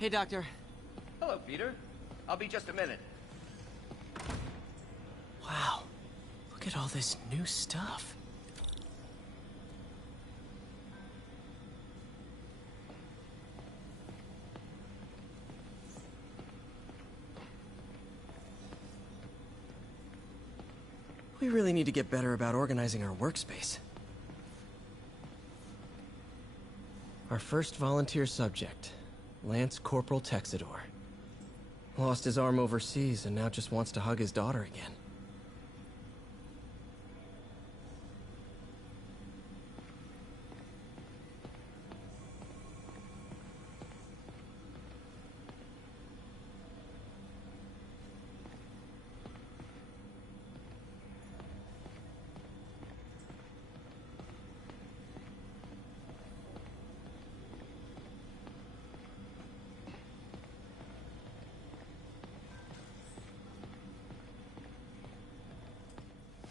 Hey, Doctor. Hello, Peter. I'll be just a minute. Wow. Look at all this new stuff. We really need to get better about organizing our workspace. Our first volunteer subject, Lance Corporal Texidor. Lost his arm overseas and now just wants to hug his daughter again.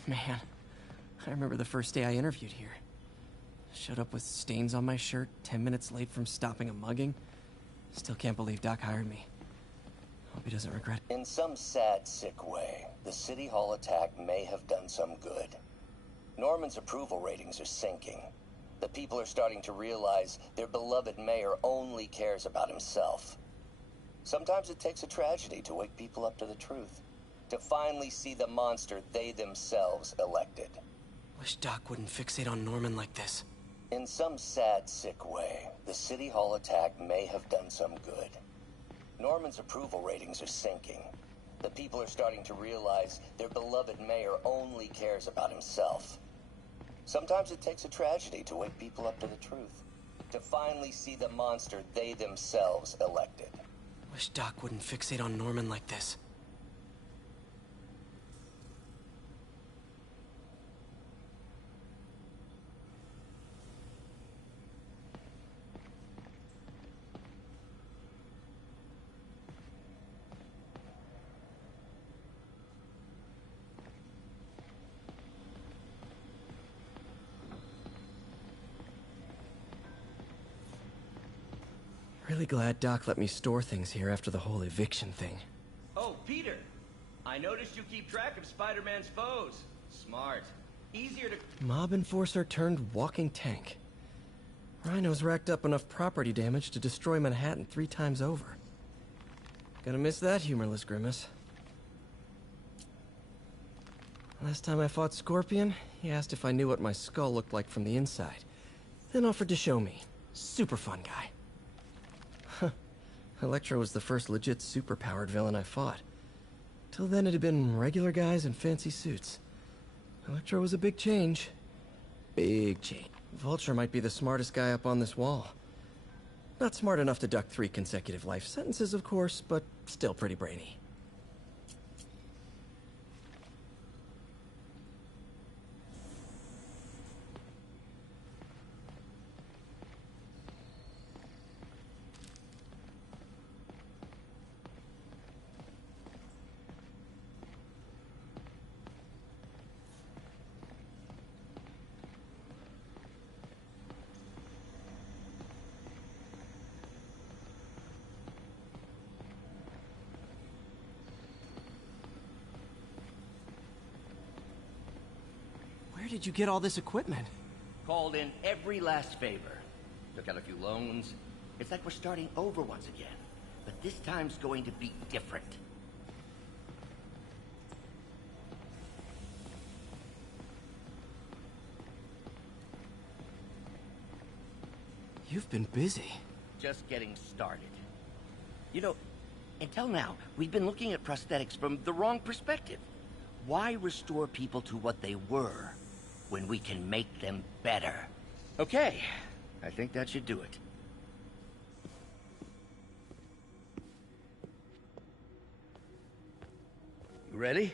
Man, I remember the first day I interviewed here. Showed up with stains on my shirt, 10 minutes late from stopping a mugging. Still can't believe Doc hired me. Hope he doesn't regret it. In some sad, sick way, the City Hall attack may have done some good. Norman's approval ratings are sinking. The people are starting to realize their beloved mayor only cares about himself. Sometimes it takes a tragedy to wake people up to the truth. To finally see the monster they themselves elected. Wish Doc wouldn't fixate on Norman like this. In some sad, sick way, the City Hall attack may have done some good. Norman's approval ratings are sinking. The people are starting to realize their beloved mayor only cares about himself. Sometimes it takes a tragedy to wake people up to the truth. To finally see the monster they themselves elected. Wish Doc wouldn't fixate on Norman like this. Really glad Doc let me store things here after the whole eviction thing. Oh, Peter! I noticed you keep track of Spider-Man's foes. Smart. Easier to... Mob enforcer turned walking tank. Rhino's racked up enough property damage to destroy Manhattan 3 times over. Gonna miss that humorless grimace. Last time I fought Scorpion, he asked if I knew what my skull looked like from the inside. Then offered to show me. Super fun guy. Electro was the first legit super-powered villain I fought. Till then it had been regular guys in fancy suits. Electro was a big change. Big change. Vulture might be the smartest guy up on this wall. Not smart enough to duck 3 consecutive life sentences, of course, but still pretty brainy. Where did you get all this equipment? Called in every last favor. Took out a few loans. It's like we're starting over once again. But this time's going to be different. You've been busy. Just getting started. You know, until now, we've been looking at prosthetics from the wrong perspective. Why restore people to what they were when we can make them better? Okay, I think that should do it. You ready?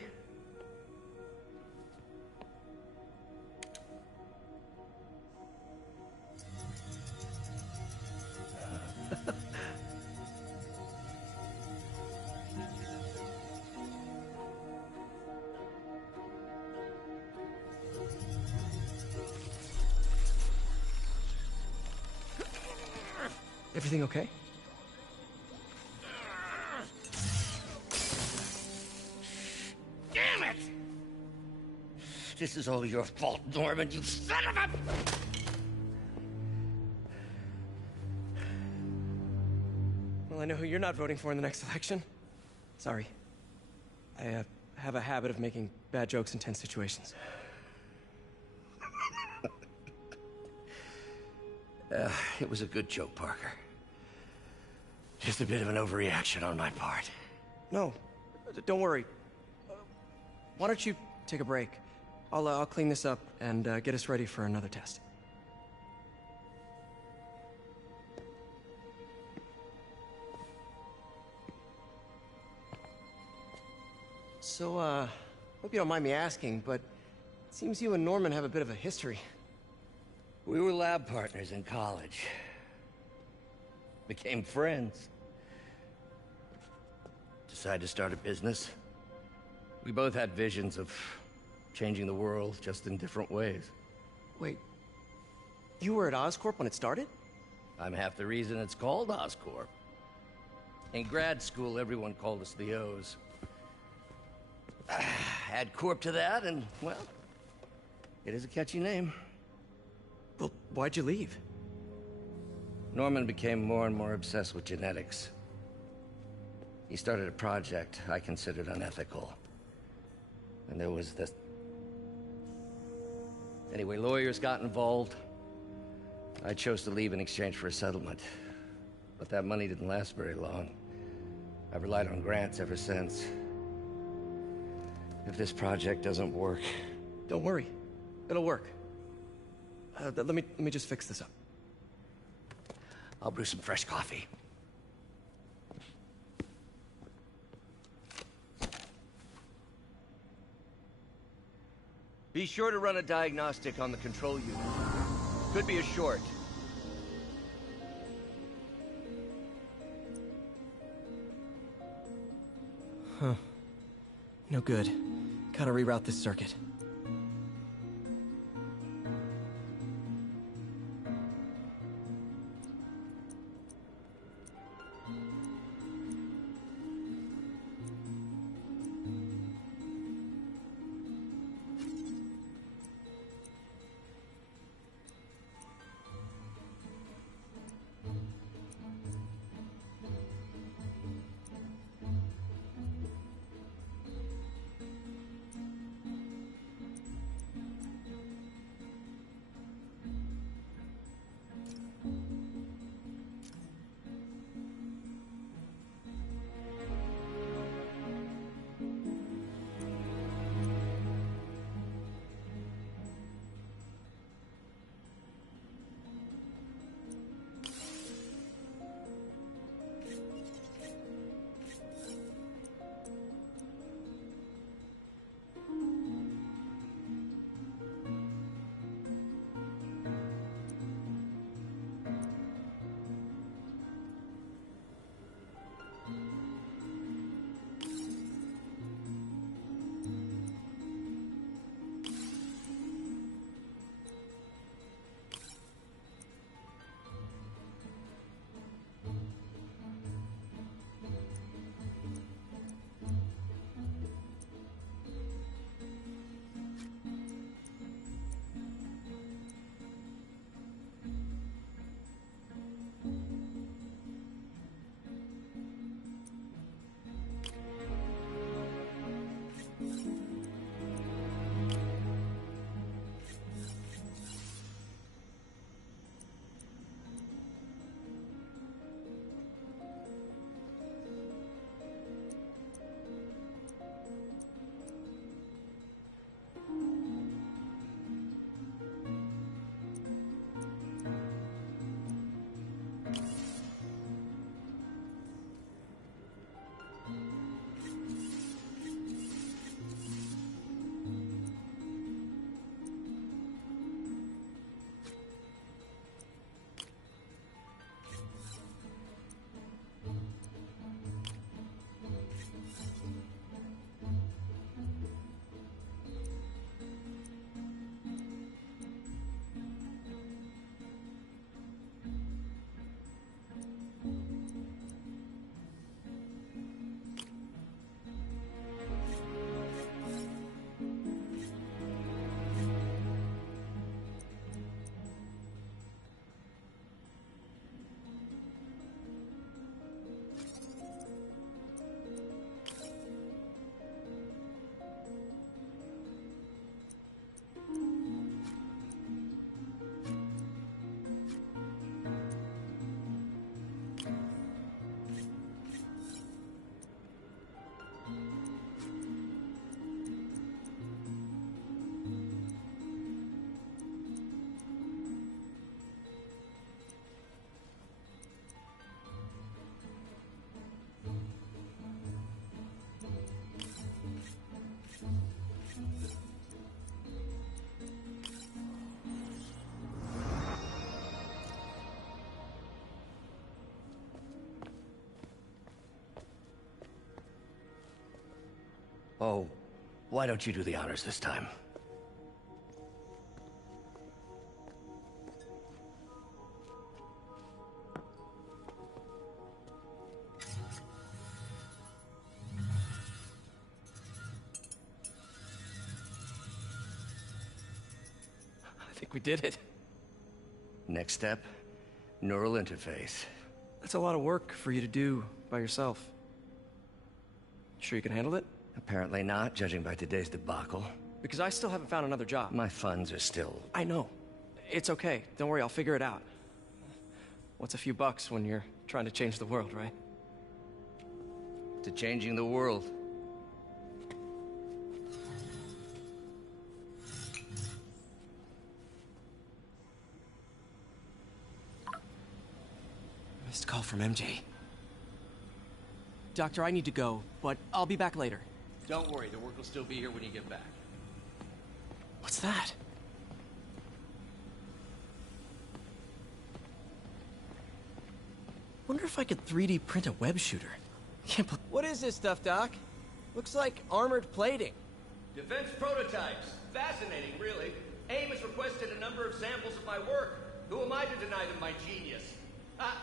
Everything okay? This is all your fault, Norman, you son of a... Well, I know who you're not voting for in the next election. Sorry. I have a habit of making bad jokes in tense situations. It was a good joke, Parker. Just a bit of an overreaction on my part. No, don't worry. Why don't you take a break? I'll clean this up and get us ready for another test. So, hope you don't mind me asking, but it seems you and Norman have a bit of a history. We were lab partners in college. Became friends. Decided to start a business. We both had visions of changing the world, just in different ways. Wait, you were at Oscorp when it started? I'm half the reason it's called Oscorp. In grad school, everyone called us the O's. Add Corp to that, and, well, it is a catchy name. Well, why'd you leave? Norman became more and more obsessed with genetics. He started a project I considered unethical. And there was this... Anyway, lawyers got involved. I chose to leave in exchange for a settlement. But that money didn't last very long. I've relied on grants ever since. If this project doesn't work... Don't worry. It'll work. Let me just fix this up. I'll brew some fresh coffee. Be sure to run a diagnostic on the control unit. Could be a short. Huh. No good. Gotta reroute this circuit. Oh, why don't you do the honors this time? I think we did it. Next step, neural interface. That's a lot of work for you to do by yourself. Sure you can handle it? Apparently not, judging by today's debacle. Because I still haven't found another job. My funds are still... I know. It's okay. Don't worry, I'll figure it out. What's a few bucks when you're trying to change the world, right? to changing the world. Missed call from MJ. Doctor, I need to go, but I'll be back later. Don't worry, the work will still be here when you get back. What's that? Wonder if I could 3D print a web shooter. What is this stuff, Doc? Looks like armored plating. Defense prototypes. Fascinating, really. AIM has requested a number of samples of my work. Who am I to deny them my genius? Ah,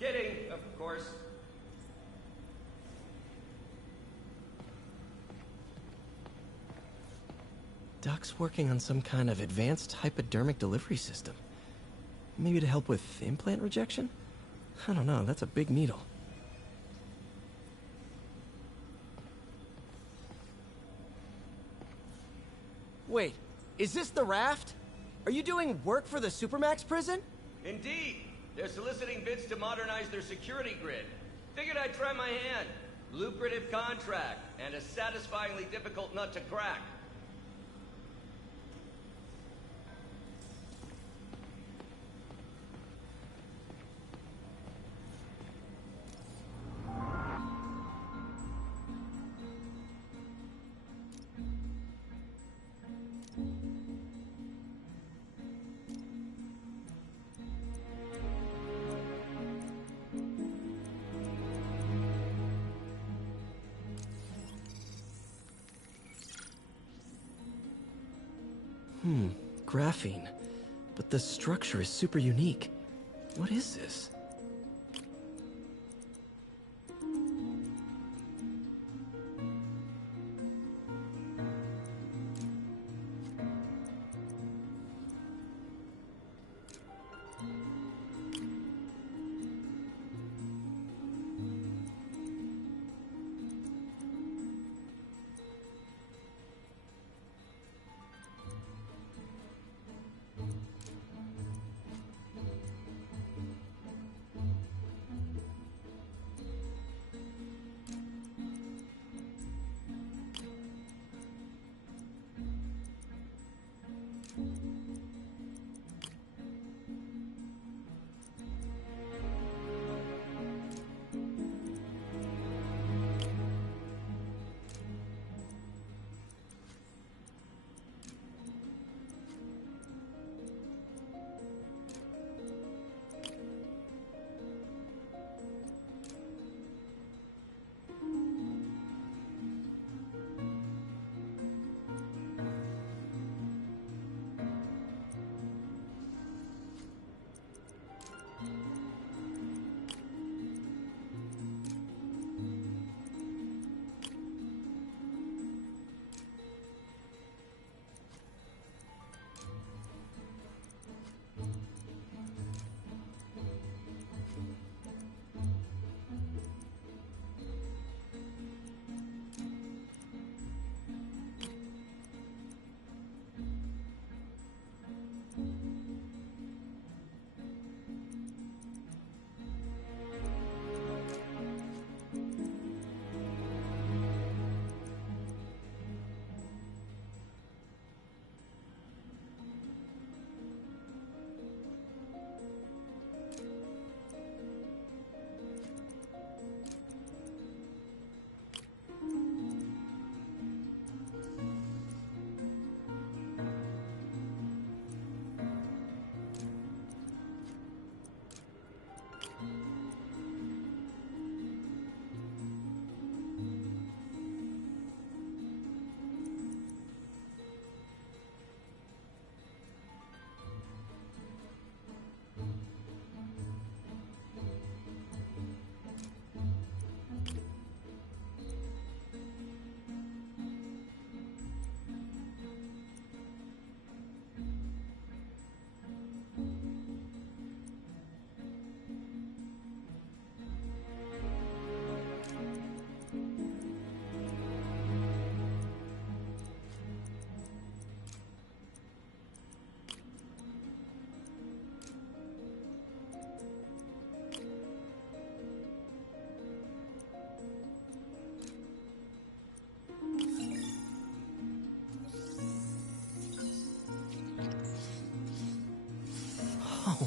kidding, of course. Doc's working on some kind of advanced hypodermic delivery system. Maybe to help with implant rejection? I don't know, that's a big needle. Wait, is this the raft? Are you doing work for the Supermax prison? Indeed. They're soliciting bids to modernize their security grid. Figured I'd try my hand. Lucrative contract, and a satisfyingly difficult nut to crack. Graphene. But the structure is super unique. What is this?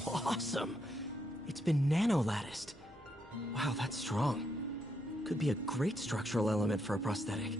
Awesome! It's been nano-latticed. Wow, that's strong. Could be a great structural element for a prosthetic.